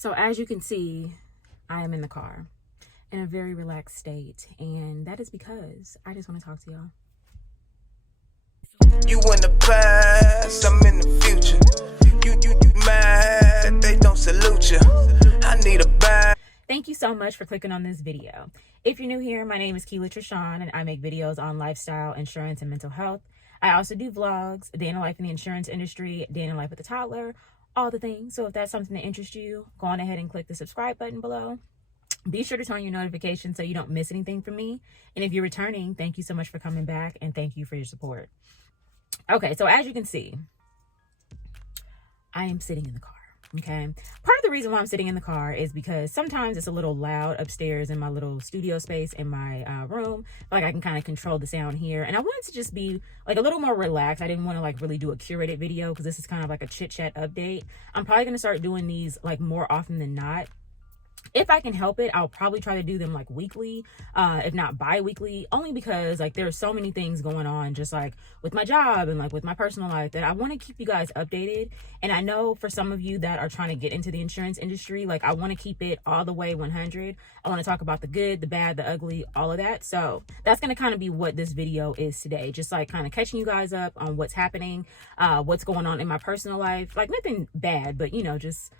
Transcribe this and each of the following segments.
So as you can see, I am in the car in a very relaxed state, and that is because I just want to talk to y'all. You in the past, I'm in the future. You mad, they don't salute you. I need a bag. Thank you so much for clicking on this video. If you're new here, my name is Keela Trishawn, and I make videos on lifestyle, insurance, and mental health. I also do vlogs, day in the life in the insurance industry, day in the life with a toddler, all the things. So if that's something that interests you, go on ahead and click the subscribe button below. Be sure to turn on your notifications so you don't miss anything from me. And if you're returning, thank you so much for coming back, and thank you for your support. Okay, so as you can see, I am sitting in the car. Okay, part of the reason why I'm sitting in the car is because sometimes it's a little loud upstairs in my little studio space in my room. Like I can kind of control the sound here, and I wanted to just be like a little more relaxed. I didn't want to like really do a curated video because this is kind of like a chit chat update. I'm probably going to start doing these like more often than not. If I can help it, I'll probably try to do them like weekly, if not bi-weekly, only because like there's so many things going on just like with my job and like with my personal life that I want to keep you guys updated. And I know for some of you that are trying to get into the insurance industry, like I want to keep it all the way 100. I want to talk about the good, the bad, the ugly, all of that. So that's going to kind of be what this video is today. Just like kind of catching you guys up on what's happening, what's going on in my personal life, like nothing bad, but you know, just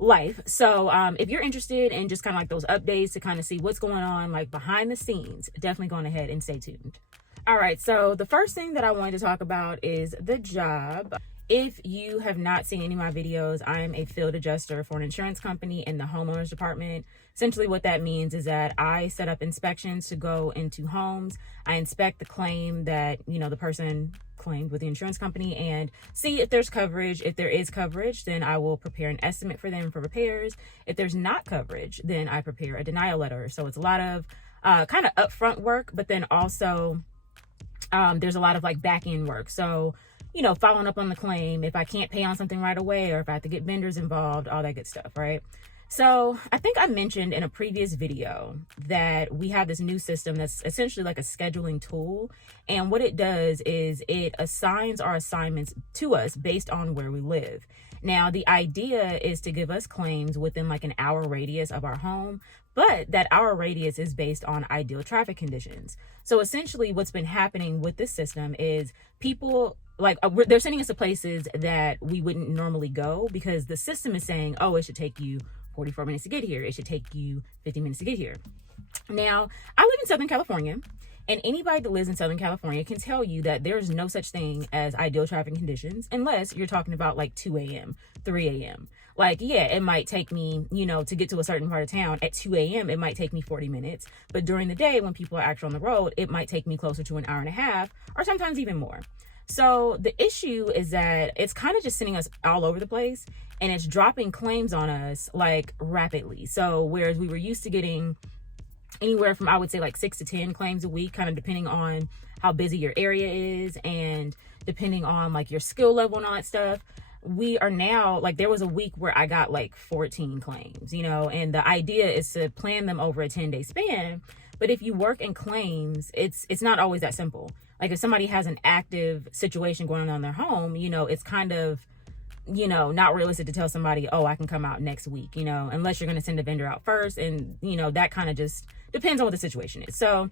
life. So if you're interested in just kind of like those updates to kind of see what's going on like behind the scenes, definitely go ahead and stay tuned. All right, so the first thing that I wanted to talk about is the job. If you have not seen any of my videos, I am a field adjuster for an insurance company in the homeowners department. Essentially what that means is that I set up inspections to go into homes. I inspect the claim that, you know, the person claimed with the insurance company and see if there's coverage. If there is coverage, then I will prepare an estimate for them for repairs. If there's not coverage, then I prepare a denial letter. So it's a lot of kind of upfront work, but then also there's a lot of like back end work. So, you know, following up on the claim, if I can't pay on something right away, or if I have to get vendors involved, all that good stuff, right? So I think I mentioned in a previous video that we have this new system that's essentially like a scheduling tool. And what it does is it assigns our assignments to us based on where we live. Now, the idea is to give us claims within like an hour radius of our home, but that hour radius is based on ideal traffic conditions. So essentially what's been happening with this system is people like they're sending us to places that we wouldn't normally go because the system is saying, oh, it should take you 44 minutes to get here. It should take you 50 minutes to get here. Now, I live in Southern California, and anybody that lives in Southern California can tell you that there's no such thing as ideal traffic conditions unless you're talking about like 2 a.m., 3 a.m. Like, yeah, it might take me, you know, to get to a certain part of town at 2 a.m., it might take me 40 minutes. But during the day when people are actually on the road, it might take me closer to an hour and a half or sometimes even more. So the issue is that it's kind of just sending us all over the place, and it's dropping claims on us like rapidly. So whereas we were used to getting anywhere from, I would say, like 6 to 10 claims a week, kind of depending on how busy your area is and depending on like your skill level and all that stuff, we are now like, there was a week where I got like 14 claims, you know, and the idea is to plan them over a 10-day span. But if you work in claims, it's not always that simple. Like if somebody has an active situation going on in their home, you know, it's kind of, you know, not realistic to tell somebody, oh, I can come out next week, you know, unless you're going to send a vendor out first. And, you know, that kind of just depends on what the situation is. So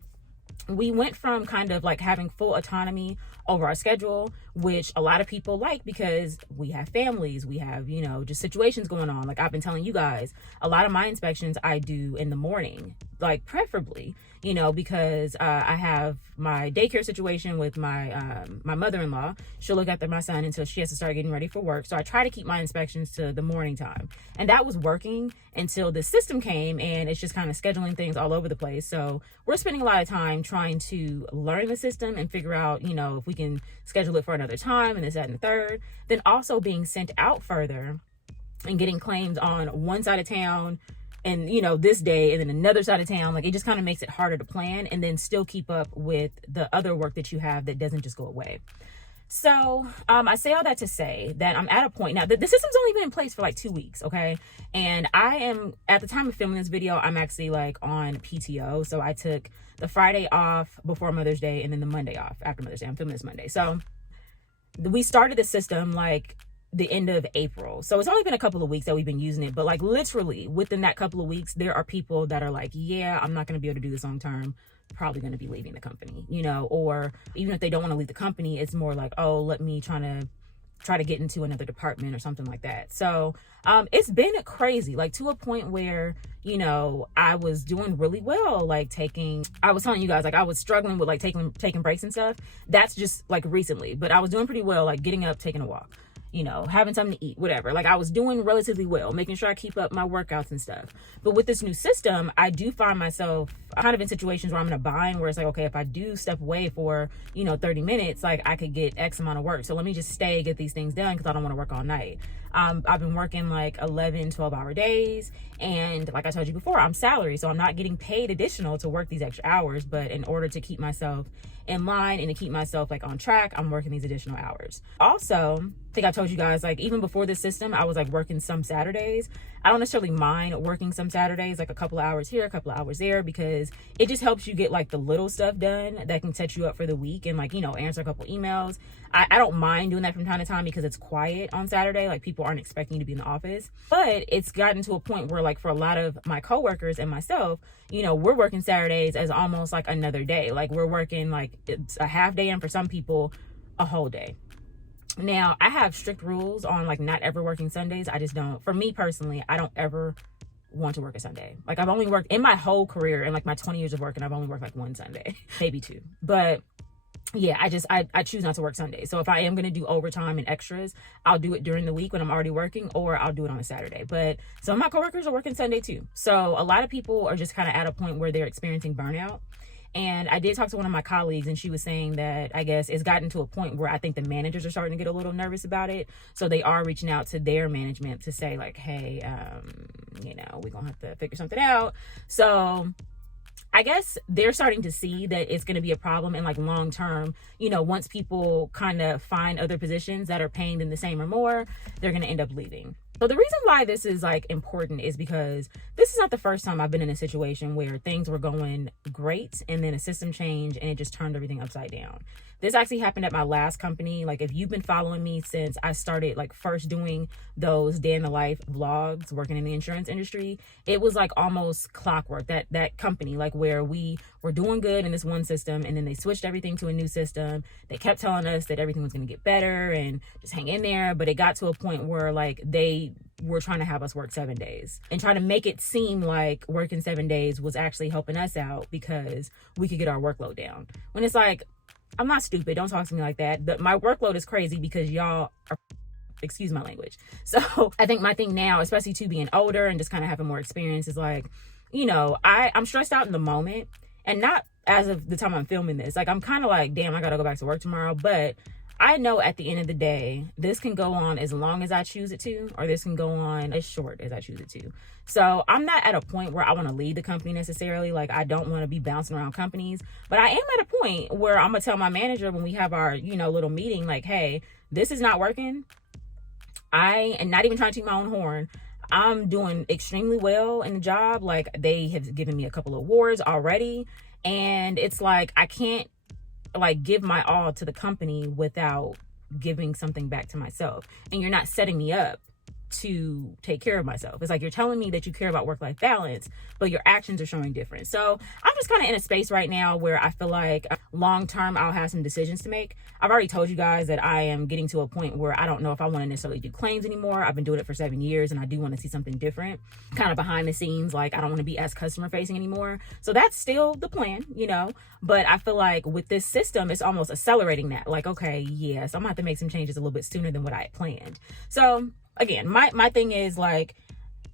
we went from kind of like having full autonomy over our schedule, which a lot of people like because we have families, we have, you know, just situations going on. Like I've been telling you guys, a lot of my inspections I do in the morning, like preferably, you know, because I have my daycare situation with my my mother-in-law. She'll look after my son until she has to start getting ready for work. So I try to keep my inspections to the morning time. And that was working until the system came, and it's just kind of scheduling things all over the place. So we're spending a lot of time trying to learn the system and figure out, you know, if we can schedule it for another time and this, that, and the third. Then also being sent out further and getting claims on one side of town and, you know, this day and then another side of town. Like it just kind of makes it harder to plan and then still keep up with the other work that you have that doesn't just go away. So I say all that to say that I'm at a point now that the system's only been in place for like 2 weeks. Okay. And I am, at the time of filming this video, I'm actually like on PTO. So I took the Friday off before Mother's Day and then the Monday off after Mother's Day. I'm filming this Monday. So we started the system like the end of April. So it's only been a couple of weeks that we've been using it, but like literally within that couple of weeks, there are people that are like, yeah, I'm not going to be able to do this long term. Probably going to be leaving the company, you know, or even if they don't want to leave the company, it's more like, oh, let me try to get into another department or something like that. So it's been crazy, like to a point where, you know, I was doing really well, like I was telling you guys, like I was struggling with like taking breaks and stuff. That's just like recently, but I was doing pretty well, like getting up, taking a walk, you know, having something to eat, whatever. Like I was doing relatively well, making sure I keep up my workouts and stuff. But with this new system, I do find myself kind of in situations where I'm in a bind where it's like, okay, if I do step away for, you know, 30 minutes, like I could get X amount of work. So let me just get these things done because I don't want to work all night. I've been working like 11, 12-hour days. And like I told you before, I'm salary. So I'm not getting paid additional to work these extra hours. But in order to keep myself in line and to keep myself like on track, I'm working these additional hours. Also, I think I told you guys, like even before this system, I was like working some Saturdays. I don't necessarily mind working some Saturdays, like a couple of hours here, a couple of hours there, because it just helps you get like the little stuff done that can set you up for the week and like, you know, answer a couple emails. I don't mind doing that from time to time because it's quiet on Saturday. Like people aren't expecting you to be in the office, but it's gotten to a point where like for a lot of my coworkers and myself, you know, we're working Saturdays as almost like another day. Like we're working like it's a half day and for some people a whole day. Now I have strict rules on like not ever working Sundays. I just don't, for me personally, I don't ever want to work a Sunday. Like I've only worked in my whole career in like my 20 years of working, I've only worked like one Sunday, maybe two, but yeah, I choose not to work Sundays. So if I am going to do overtime and extras, I'll do it during the week when I'm already working, or I'll do it on a Saturday. But some of my coworkers are working Sunday too. So a lot of people are just kind of at a point where they're experiencing burnout. And I did talk to one of my colleagues and she was saying that I guess it's gotten to a point where I think the managers are starting to get a little nervous about it. So they are reaching out to their management to say like, hey, you know, we're going to have to figure something out. So I guess they're starting to see that it's going to be a problem and like long term, you know, once people kind of find other positions that are paying them the same or more, they're going to end up leaving. So the reason why this is like important is because this is not the first time I've been in a situation where things were going great and then a system changed and it just turned everything upside down. This actually happened at my last company. Like if you've been following me since I started like first doing those day in the life vlogs working in the insurance industry, it was like almost clockwork, that company, like where we were doing good in this one system and then they switched everything to a new system. They kept telling us that everything was going to get better and just hang in there. But it got to a point where like they were trying to have us work 7 days and trying to make it seem like working 7 days was actually helping us out because we could get our workload down. When it's like, I'm not stupid. Don't talk to me like that. But my workload is crazy because y'all are, excuse my language. So I think my thing now, especially to being older and just kind of having more experience, is like, you know, I'm stressed out in the moment and not as of the time I'm filming this. Like I'm kind of like, damn, I got to go back to work tomorrow. But I know at the end of the day, this can go on as long as I choose it to, or this can go on as short as I choose it to. So I'm not at a point where I want to leave the company necessarily. Like I don't want to be bouncing around companies, but I am at a point where I'm going to tell my manager when we have our, you know, little meeting, like, hey, this is not working. I am not even trying to toot my own horn. I'm doing extremely well in the job. Like they have given me a couple of awards already. And it's like, I can't like give my all to the company without giving something back to myself. And you're not setting me up to take care of myself. It's like you're telling me that you care about work-life balance, but your actions are showing different. So I'm just kind of in a space right now where I feel like long-term I'll have some decisions to make. I've already told you guys that I am getting to a point where I don't know if I want to necessarily do claims anymore. I've been doing it for 7 years and I do want to see something different, kind of behind the scenes. Like I don't want to be as customer facing anymore. So that's still the plan, you know, but I feel like with this system, it's almost accelerating that. Like, okay, yes, I'm gonna have to make some changes a little bit sooner than what I had planned. So again, my thing is like,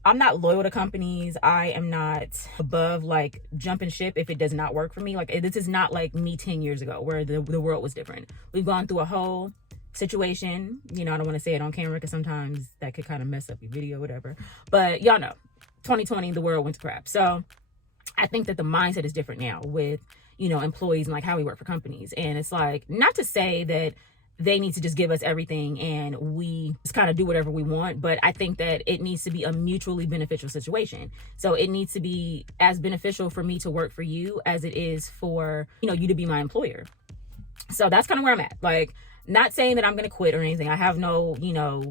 I'm not loyal to companies. I am not above like jumping ship if it does not work for me. Like this is not like me 10 years ago where the world was different. We've gone through a whole situation. You know, I don't want to say it on camera because sometimes that could kind of mess up your video, whatever. But y'all know, 2020, the world went to crap. So I think that the mindset is different now with, you know, employees and like how we work for companies. And it's like, not to say that they need to just give us everything and we just kind of do whatever we want. But I think that it needs to be a mutually beneficial situation. So it needs to be as beneficial for me to work for you as it is for, you know, you to be my employer. So that's kind of where I'm at. Like, Not saying that I'm going to quit or anything. I have no,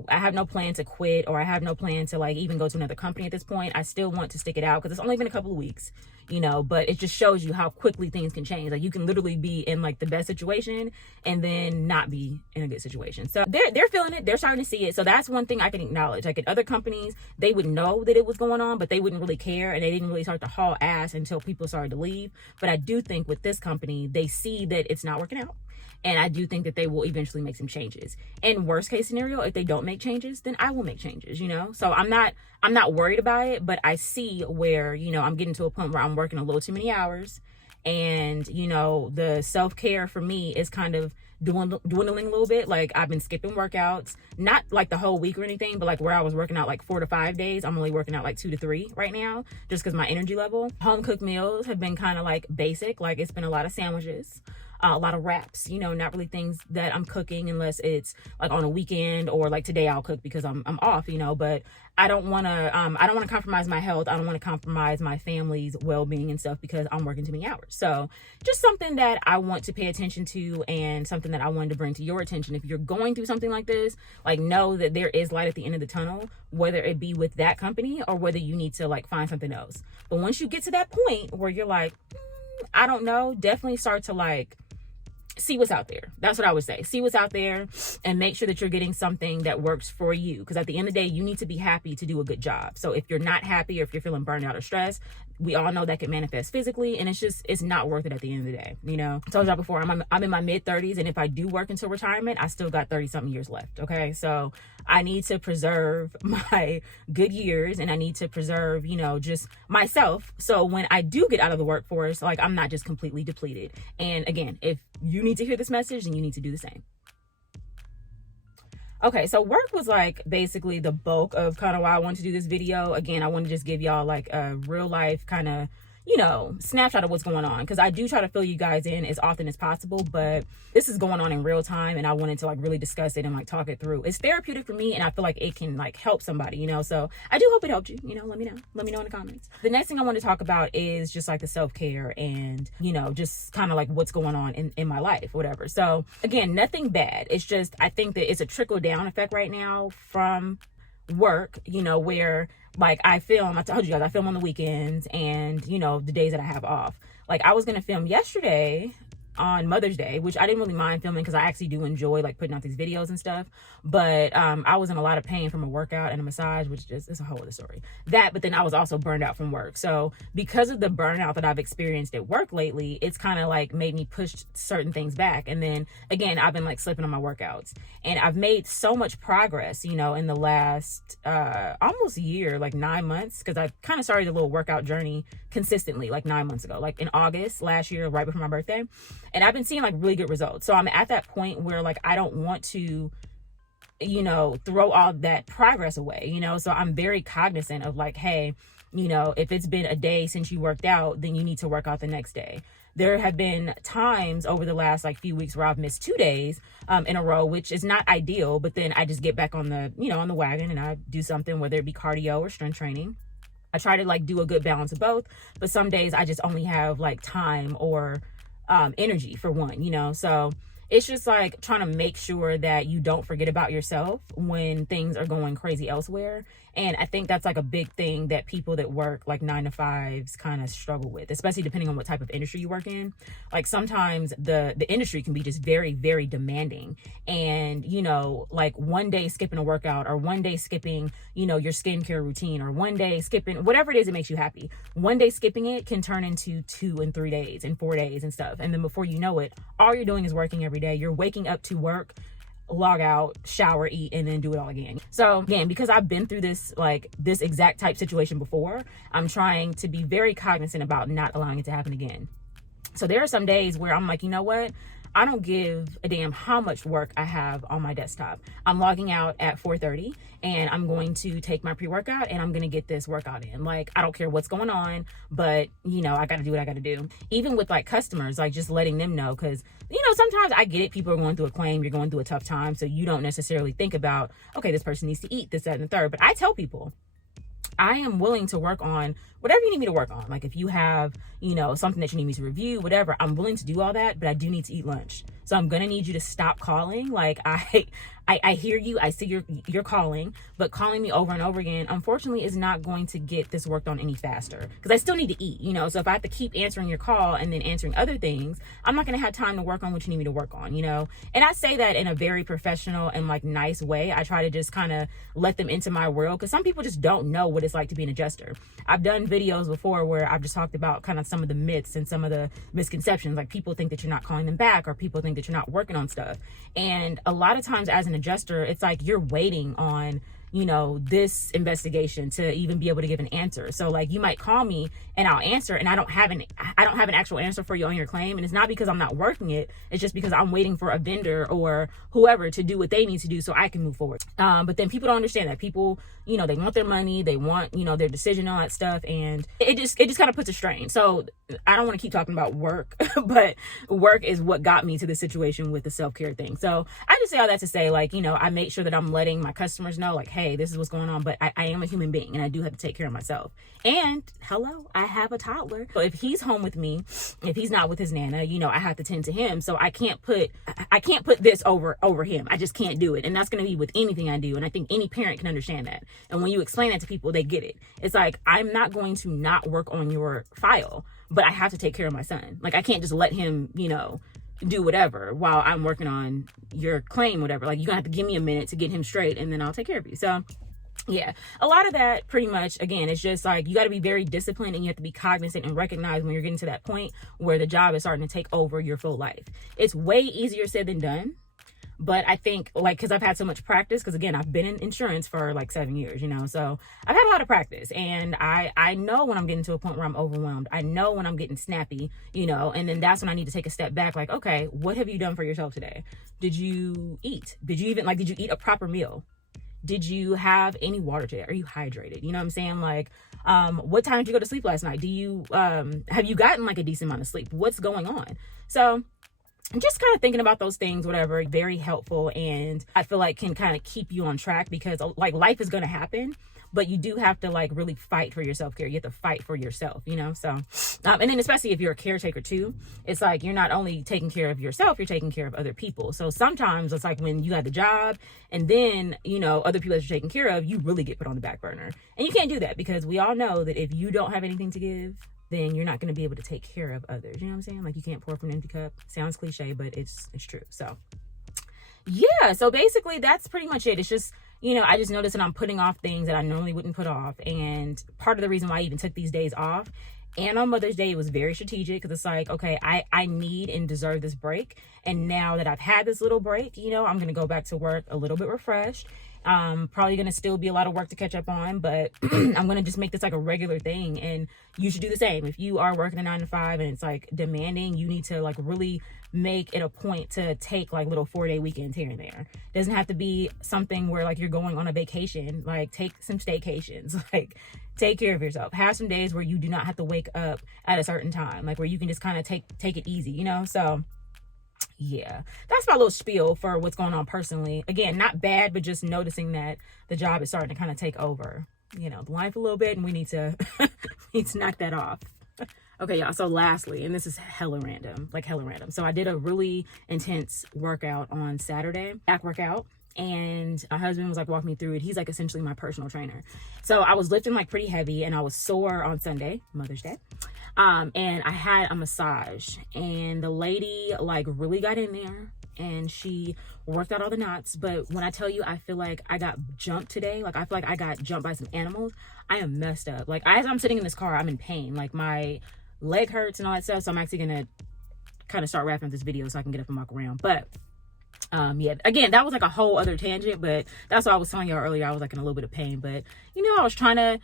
I have no plan to quit, or I have no plan to like even go to another company at this point. I still want to stick it out because it's only been a couple of weeks, but it just shows you how quickly things can change. Like you can literally be in like the best situation and then not be in a good situation. So they're feeling it. They're starting to see it. So that's one thing I can acknowledge. Like at other companies, they would know that it was going on, but they wouldn't really care. And they didn't really start to haul ass until people started to leave. But I do think with this company, they see that it's not working out. And I do think that they will eventually make some changes. In worst case scenario, if they don't make changes, then I will make changes, So I'm not worried about it, but I see where, I'm getting to a point where I'm working a little too many hours. And, the self-care for me is kind of dwindling a little bit. Like I've been skipping workouts, not like the whole week or anything, but like where I was working out like 4 to 5 days, I'm only working out like 2 to 3 right now, just because my energy level. Home cooked meals have been kind of like basic. Like it's been a lot of sandwiches. A lot of wraps, not really things that I'm cooking unless it's like on a weekend, or like today I'll cook because I'm off, but I don't want to compromise my health. I don't want to compromise my family's well-being and stuff because I'm working too many hours. So just something that I want to pay attention to, and something that I wanted to bring to your attention. If you're going through something like this, like know that there is light at the end of the tunnel, whether it be with that company or whether you need to like find something else. But once you get to that point where you're like, I don't know, definitely start to like see what's out there. That's what I would say. See what's out there and make sure that you're getting something that works for you. Because at the end of the day, you need to be happy to do a good job. So if you're not happy, or if you're feeling burned out or stressed, we all know that can manifest physically, and it's not worth it at the end of the day. I told y'all before, I'm in my mid 30s, and if I do work until retirement, I still got 30 something years left. Okay. So I need to preserve my good years, and I need to preserve, just myself. So when I do get out of the workforce, like I'm not just completely depleted. And again, if you need to hear this message, then you need to do the same. Okay, so work was like basically the bulk of kind of why I wanted to do this video. Again, I want to just give y'all like a real life kind of, snapshot of what's going on, because I do try to fill you guys in as often as possible, but this is going on in real time, and I wanted to like really discuss it and like talk it through. It's therapeutic for me, and I feel like it can like help somebody, so I do hope it helped you. Let me know in the comments. The next thing I want to talk about is just like the self-care and just kind of like what's going on in my life, whatever. So again, nothing bad. It's just I think that it's a trickle down effect right now from work, where like I told you guys I film on the weekends and the days that I have off. Like I was gonna film yesterday on Mother's Day, which I didn't really mind filming because I actually do enjoy like putting out these videos and stuff, but I was in a lot of pain from a workout and a massage, which just is a whole other story. But then I was also burned out from work. So because of the burnout that I've experienced at work lately, it's kind of like made me push certain things back. And then again, I've been like slipping on my workouts, and I've made so much progress in the last almost year, like 9 months, because I kind of started a little workout journey consistently like 9 months ago, like in August last year, right before my birthday. And I've been seeing like really good results. So I'm at that point where like I don't want to throw all that progress away, so I'm very cognizant of like, hey, if it's been a day since you worked out, then you need to work out the next day. There have been times over the last like few weeks where I've missed 2 days in a row, which is not ideal, but then I just get back on the on the wagon and I do something, whether it be cardio or strength training. I try to like do a good balance of both, but some days I just only have like time or energy for one, so it's just like trying to make sure that you don't forget about yourself when things are going crazy elsewhere. And I think that's like a big thing that people that work like 9 to 5s kind of struggle with, especially depending on what type of industry you work in. Like sometimes the industry can be just very, very demanding. And, like one day skipping a workout, or one day skipping, your skincare routine, or one day skipping whatever it is that makes you happy. One day skipping it can turn into 2 and 3 days and 4 days and stuff. And then before you know it, all you're doing is working every day. You're waking up to work, log out, shower, eat, and then do it all again. So again, because I've been through this exact type situation before, I'm trying to be very cognizant about not allowing it to happen again. So there are some days where I'm like, you know what? I don't give a damn how much work I have on my desktop. I'm logging out at 4:30 and I'm going to take my pre-workout and I'm going to get this workout in. Like, I don't care what's going on, but I got to do what I got to do. Even with like customers, like just letting them know, because sometimes I get it. People are going through a claim, you're going through a tough time. So you don't necessarily think about, okay, this person needs to eat this, that, and the third. But I tell people, I am willing to work on whatever you need me to work on. Like if you have, you know, something that you need me to review, whatever, I'm willing to do all that, but I do need to eat lunch. So I'm going to need you to stop calling. Like I hear you. I see you're calling, but calling me over and over again, unfortunately, is not going to get this worked on any faster, because I still need to eat, you know? So if I have to keep answering your call and then answering other things, I'm not going to have time to work on what you need me to work on, you know? And I say that in a very professional and like nice way. I try to just kind of let them into my world, because some people just don't know what it's like to be an adjuster. I've done videos before where I've just talked about kind of some of the myths and some of the misconceptions. Like people think that you're not calling them back, or people think that you're not working on stuff. And a lot of times as an adjuster, it's like you're waiting on, you know, this investigation to even be able to give an answer. So like you might call me and I'll answer, and I don't have an actual answer for you on your claim. And it's not because I'm not working it. It's just because I'm waiting for a vendor or whoever to do what they need to do so I can move forward. But then people don't understand that. People, you know, they want their money, they want, you know, their decision, all that stuff. And it just kind of puts a strain. So I don't want to keep talking about work, but work is what got me to the situation with the self-care thing. So I just say all that to say, like, you know, I make sure that I'm letting my customers know, like, hey, this is what's going on, but I am a human being and I do have to take care of myself. And hello, I have a toddler. So if he's home with me, if he's not with his nana, you know, I have to tend to him. So I can't put this over him. I just can't do it. And that's going to be with anything I do. And I think any parent can understand that. And when you explain that to people, they get it. It's like, I'm not going to not work on your file, but I have to take care of my son. Like I can't just let him, you know, do whatever while I'm working on your claim, whatever. Like you're gonna have to give me a minute to get him straight, and then I'll take care of you. So yeah, a lot of that pretty much, again, it's just like you got to be very disciplined, and you have to be cognizant and recognize when you're getting to that point where the job is starting to take over your full life. It's way easier said than done. But I think, like, because I've had so much practice, because again, I've been in insurance for like 7 years, you know, so I've had a lot of practice, and I know when I'm getting to a point where I'm overwhelmed. I know when I'm getting snappy, you know, and then that's when I need to take a step back. Like, okay, what have you done for yourself today? Did you eat? Did you eat a proper meal? Did you have any water today? Are you hydrated? You know what I'm saying? Like, what time did you go to sleep last night? Do you, have you gotten like a decent amount of sleep? What's going on? So just kind of thinking about those things, whatever, very helpful. And I feel like can kind of keep you on track, because like life is going to happen, but you do have to like really fight for your self-care. You have to fight for yourself, you know? So, and then especially if you're a caretaker too, it's like, you're not only taking care of yourself, you're taking care of other people. So sometimes it's like when you got the job and then, you know, other people that you're taking care of, you really get put on the back burner. And you can't do that, because we all know that if you don't have anything to give, then you're not going to be able to take care of others. You know what I'm saying? Like you can't pour from an empty cup. Sounds cliche, but it's true. So yeah, so basically that's pretty much it. It's just, you know, I just noticed that I'm putting off things that I normally wouldn't put off. And part of the reason why I even took these days off, and on Mother's Day, it was very strategic, because it's like, okay, I need and deserve this break. And now that I've had this little break, you know, I'm going to go back to work a little bit refreshed. Probably going to still be a lot of work to catch up on, but I'm going to just make this like a regular thing. And you should do the same. If you are working a 9 to 5 and it's like demanding, you need to like really make it a point to take like little 4-day weekends here and there. It doesn't have to be something where like you're going on a vacation. Like take some staycations, like take care of yourself. Have some days where you do not have to wake up at a certain time, like where you can just kind of take it easy, you know? So yeah, that's my little spiel for what's going on personally. Again, not bad, but just noticing that the job is starting to kind of take over, you know, the life a little bit, and we need to knock that off. Okay, y'all. So lastly, and this is hella random. So I did a really intense workout on Saturday, back workout. And my husband was like walking me through it. He's like essentially my personal trainer. So I was lifting like pretty heavy, and I was sore on Sunday, Mother's Day. And I had a massage, and the lady like really got in there and she worked out all the knots. But when I tell you, I feel like I got jumped today. Like I feel like I got jumped by some animals. I am messed up. Like as I'm sitting in this car, I'm in pain. Like my leg hurts and all that stuff. So I'm actually going to kind of start wrapping up this video so I can get up and walk around. But yeah, again, that was like a whole other tangent, but that's what I was telling y'all earlier. I was like in a little bit of pain, but you know, I was trying to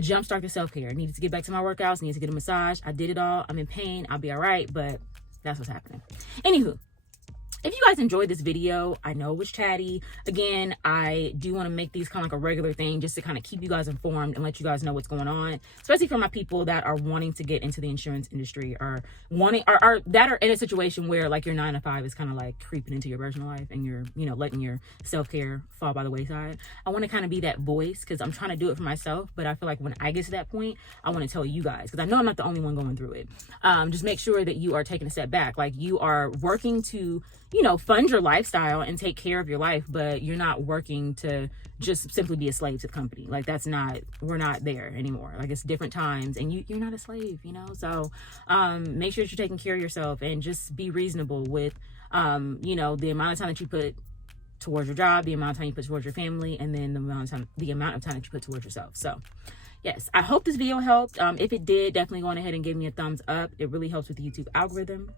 jumpstart the self-care. I needed to get back to my workouts, needed to get a massage. I did it all. I'm in pain. I'll be all right, but that's what's happening. Anywho, if you guys enjoyed this video, I know it was chatty. Again, I do want to make these kind of like a regular thing just to kind of keep you guys informed and let you guys know what's going on, especially for my people that are wanting to get into the insurance industry or that are in a situation where like your 9 to 5 is kind of like creeping into your personal life and you're, you know, letting your self-care fall by the wayside. I want to kind of be that voice because I'm trying to do it for myself, but I feel like when I get to that point, I want to tell you guys because I know I'm not the only one going through it. Just make sure that you are taking a step back. Like you are working to, you know, fund your lifestyle and take care of your life, but you're not working to just simply be a slave to the company. Like we're not there anymore. Like it's different times and you're not a slave, you know? So, make sure that you're taking care of yourself and just be reasonable with, you know, the amount of time that you put towards your job, the amount of time you put towards your family, and then the amount of time that you put towards yourself. So yes, I hope this video helped. If it did, definitely go on ahead and give me a thumbs up. It really helps with the YouTube algorithm.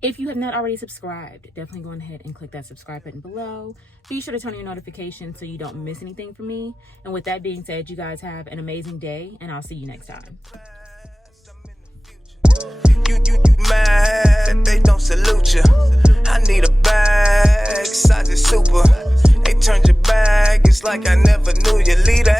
If you have not already subscribed, definitely go ahead and click that subscribe button below. Be sure to turn on your notifications so you don't miss anything from me. And with that being said, you guys have an amazing day, and I'll see you next time. You mad that they don't salute you. I need a bag, size is super. They turned your bag, it's like I never knew you. Leader.